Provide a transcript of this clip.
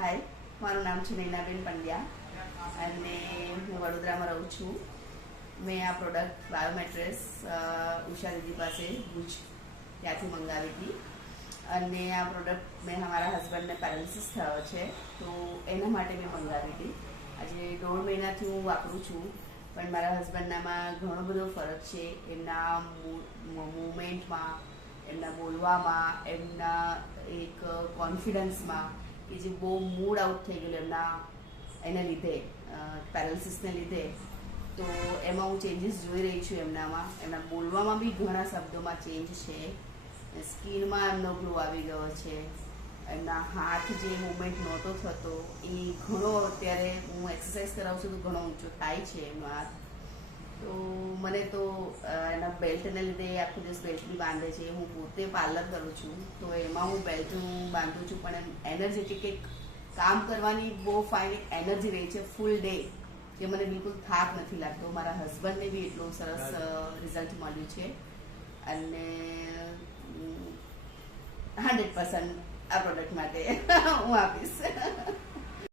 હાય, મારું નામ છે નૈનાબેન પંડ્યા અને હું વડોદરામાં રહું છું. મેં આ પ્રોડક્ટ બાયોમેટ્રેસ ઉષા દીદી પાસે ભુજ ત્યાંથી મંગાવી હતી અને આ પ્રોડક્ટ મેં મારા હસબન્ડને પેરાલિસિસ થયો છે તો એના માટે મેં મંગાવી હતી. આજે 1.5 મહિનાથી હું વાપરું છું પણ મારા હસબન્ડનામાં ઘણો બધો ફરક છે. એમના મૂવમેન્ટમાં, એમના બોલવામાં, એમના એક કોન્ફિડન્સમાં કે જે બહુ મૂડ આઉટ થઈ ગયેલું એના લીધે, પેરાલિસિસને લીધે. તો એમાં હું ચેન્જીસ જોઈ રહી છું એમના બોલવામાં બી ઘણા શબ્દોમાં ચેન્જ છે. સ્કિનમાં એમનો ગ્લો આવી ગયો છે. એમના હાથ જે મૂવમેન્ટ નહોતો થતો એ ઘણો, અત્યારે હું એક્સરસાઇઝ કરાવું છું તો ઘણો ઊંચો થાય છે એમનો હાથ. તો મને તો એના બેલ્ટને લીધે આખો દિવસ બેલ્ટ બી બાંધે છે. હું પોતે પાર્લર કરું છું તો એમાં હું બેલ્ટ બાંધું છું પણ એનર્જેટિક એક કામ કરવાની બહુ ફાઇન એક એનર્જી રહી છે ફૂલ ડે, કે મને બિલકુલ થાક નથી લાગતો. મારા હસબન્ડને બી એટલું સરસ રિઝલ્ટ મળ્યું છે અને 100% આ પ્રોડક્ટ માટે હું આપીશ.